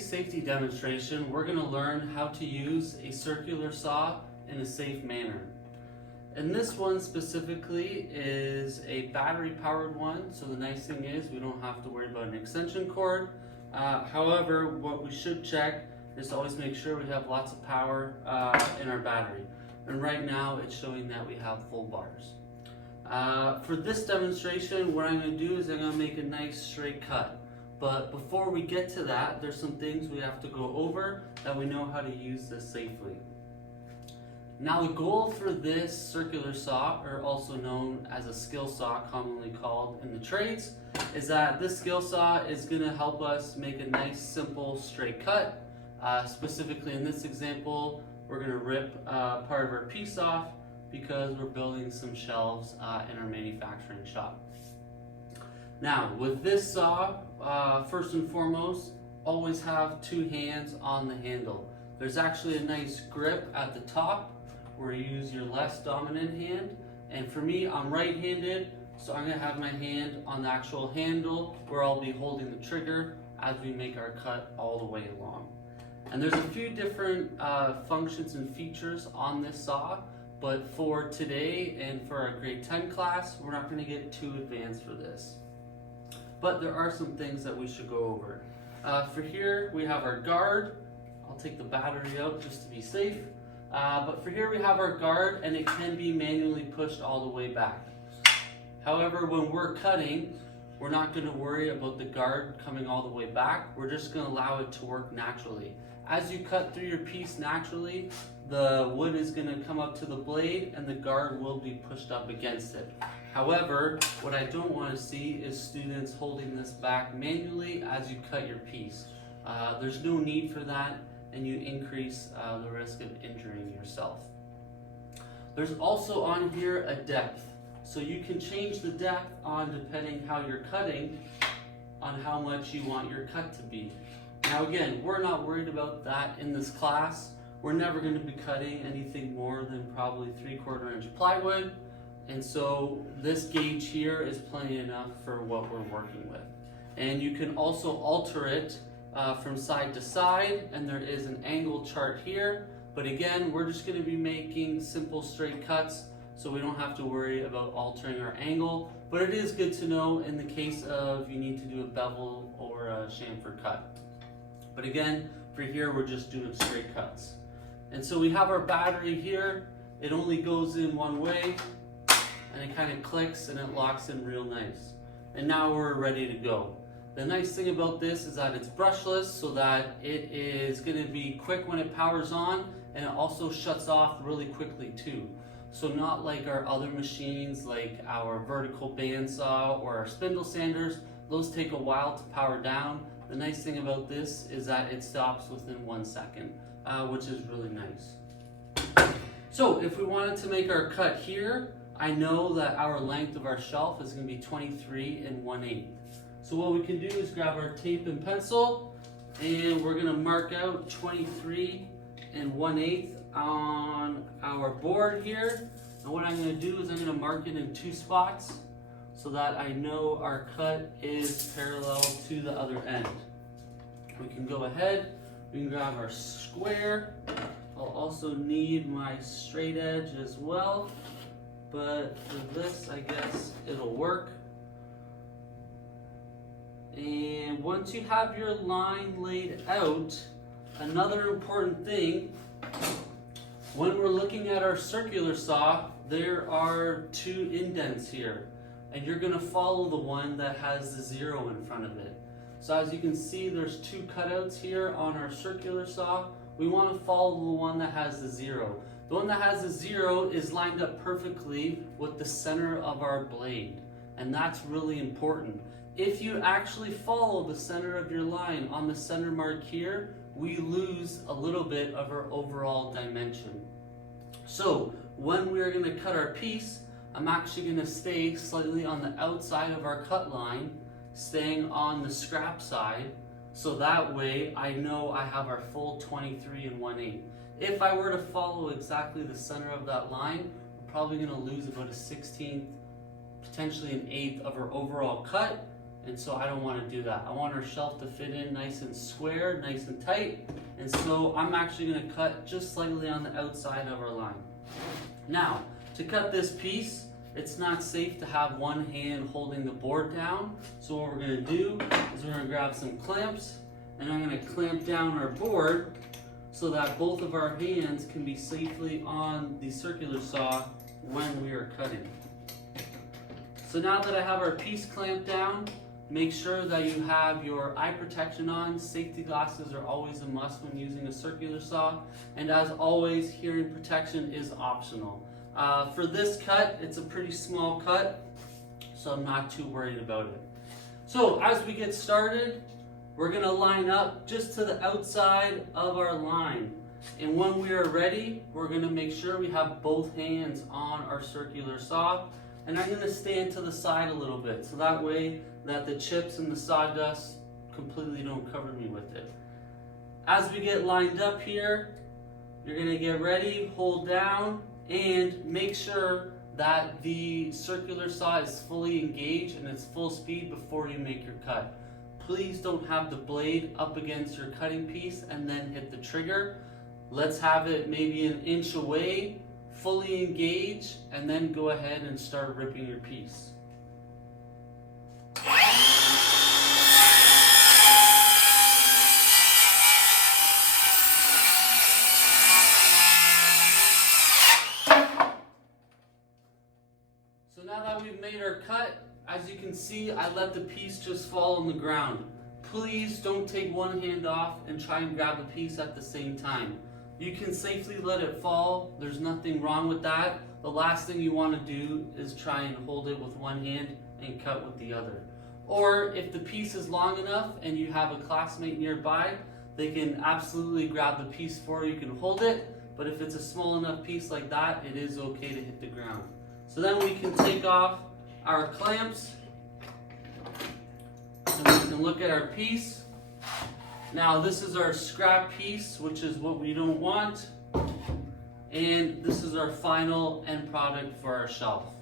today's safety demonstration, we're going to learn how to use a circular saw in a safe manner. And this one specifically is a battery powered one, so the nice thing is we don't have to worry about an extension cord. However, what we should check is to always make sure we have lots of power in our battery. And right now it's showing that we have full bars. For this demonstration, what I'm going to do is I'm going to make a nice straight cut. But before we get to that, there's some things we have to go over that we know how to use this safely. Now the goal for this circular saw, or also known as a skill saw, commonly called in the trades, is that this skill saw is going to help us make a nice simple straight cut. Specifically in this example, we're going to rip part of our piece off because we're building some shelves in our manufacturing shop. Now with this saw, first and foremost, always have two hands on the handle. There's actually a nice grip at the top where you use your less dominant hand, and for me, I'm right-handed, so I'm going to have my hand on the actual handle where I'll be holding the trigger as we make our cut all the way along. And there's a few different functions and features on this saw, but for today and for our grade 10 class, we're not going to get too advanced for this. But there are some things that we should go over. For here, we have our guard. I'll take the battery out just to be safe. But for here we have our guard, and it can be manually pushed all the way back. However, when we're cutting, we're not going to worry about the guard coming all the way back. We're just going to allow it to work naturally. As you cut through your piece naturally, the wood is going to come up to the blade and the guard will be pushed up against it. However, what I don't want to see is students holding this back manually as you cut your piece. There's no need for that, and you increase the risk of injuring yourself. There's also on here a depth. So you can change the depth on depending how you're cutting on how much you want your cut to be. Now again, we're not worried about that in this class. We're never going to be cutting anything more than probably 3/4 inch plywood. And so this gauge here is plenty enough for what we're working with. And you can also alter it from side to side, and there is an angle chart here. But again, we're just going to be making simple straight cuts, so we don't have to worry about altering our angle. But it is good to know in the case of you need to do a bevel or a chamfer cut. But again, for here, we're just doing straight cuts. And so we have our battery here. It only goes in one way, and it kind of clicks and it locks in real nice. And now we're ready to go. The nice thing about this is that it's brushless, so that it is going to be quick when it powers on, and it also shuts off really quickly too. So not like our other machines like our vertical bandsaw or our spindle sanders, those take a while to power down. The nice thing about this is that it stops within 1 second, which is really nice. So if we wanted to make our cut here, I know that our length of our shelf is going to be 23 1/8. So what we can do is grab our tape and pencil, and we're going to mark out 23 1/8 on our board here. And what I'm going to do is I'm going to mark it in 2 spots so that I know our cut is parallel to the other end. We can go ahead, we can grab our square. I'll also need my straight edge as well, but for this I guess it'll work. And once you have your line laid out, another important thing, when we're looking at our circular saw, there are 2 indents here, and you're going to follow the one that has the 0 in front of it. So as you can see, there's 2 cutouts here on our circular saw. We want to follow the one that has the 0. The one that has the 0 is lined up perfectly with the center of our blade, and that's really important. If you actually follow the center of your line on the center mark here, we lose a little bit of our overall dimension. So when we are going to cut our piece, I'm actually going to stay slightly on the outside of our cut line, staying on the scrap side, so that way I know I have our full 23 1/8. If I were to follow exactly the center of that line, we're probably going to lose about a 16th, potentially an 1/8 of our overall cut, And so I don't want to do that. I want our shelf to fit in nice and square, nice and tight. And so I'm actually going to cut just slightly on the outside of our line. Now, to cut this piece, it's not safe to have one hand holding the board down. So what we're going to do is we're going to grab some clamps, and I'm going to clamp down our board so that both of our hands can be safely on the circular saw when we are cutting. So now that I have our piece clamped down, make sure that you have your eye protection on. Safety glasses are always a must when using a circular saw. And as always, hearing protection is optional. For this cut, it's a pretty small cut, so I'm not too worried about it. So as we get started, we're gonna line up just to the outside of our line. And when we are ready, we're gonna make sure we have both hands on our circular saw. And I'm going to stand to the side a little bit, so that way that the chips and the sawdust completely don't cover me with it. As we get lined up here, you're going to get ready, hold down, and make sure that the circular saw is fully engaged and it's full speed before you make your cut. Please don't have the blade up against your cutting piece and then hit the trigger. Let's have it maybe an inch away, fully engage, and then go ahead and start ripping your piece. So now that we've made our cut, as you can see, I let the piece just fall on the ground. Please don't take one hand off and try and grab the piece at the same time. You can safely let it fall. There's nothing wrong with that. The last thing you want to do is try and hold it with one hand and cut with the other. Or if the piece is long enough and you have a classmate nearby, they can absolutely grab the piece for you. You can hold it, but if it's a small enough piece like that, it is okay to hit the ground. So then we can take off our clamps and we can look at our piece. Now this is our scrap piece, which is what we don't want. And this is our final end product for our shelf.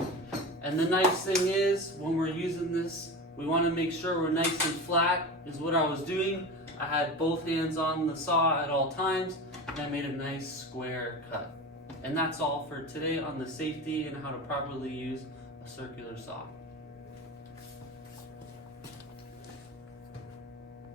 And the nice thing is, when we're using this, we want to make sure we're nice and flat, is what I was doing. I had both hands on the saw at all times, and I made a nice square cut. And that's all for today on the safety and how to properly use a circular saw.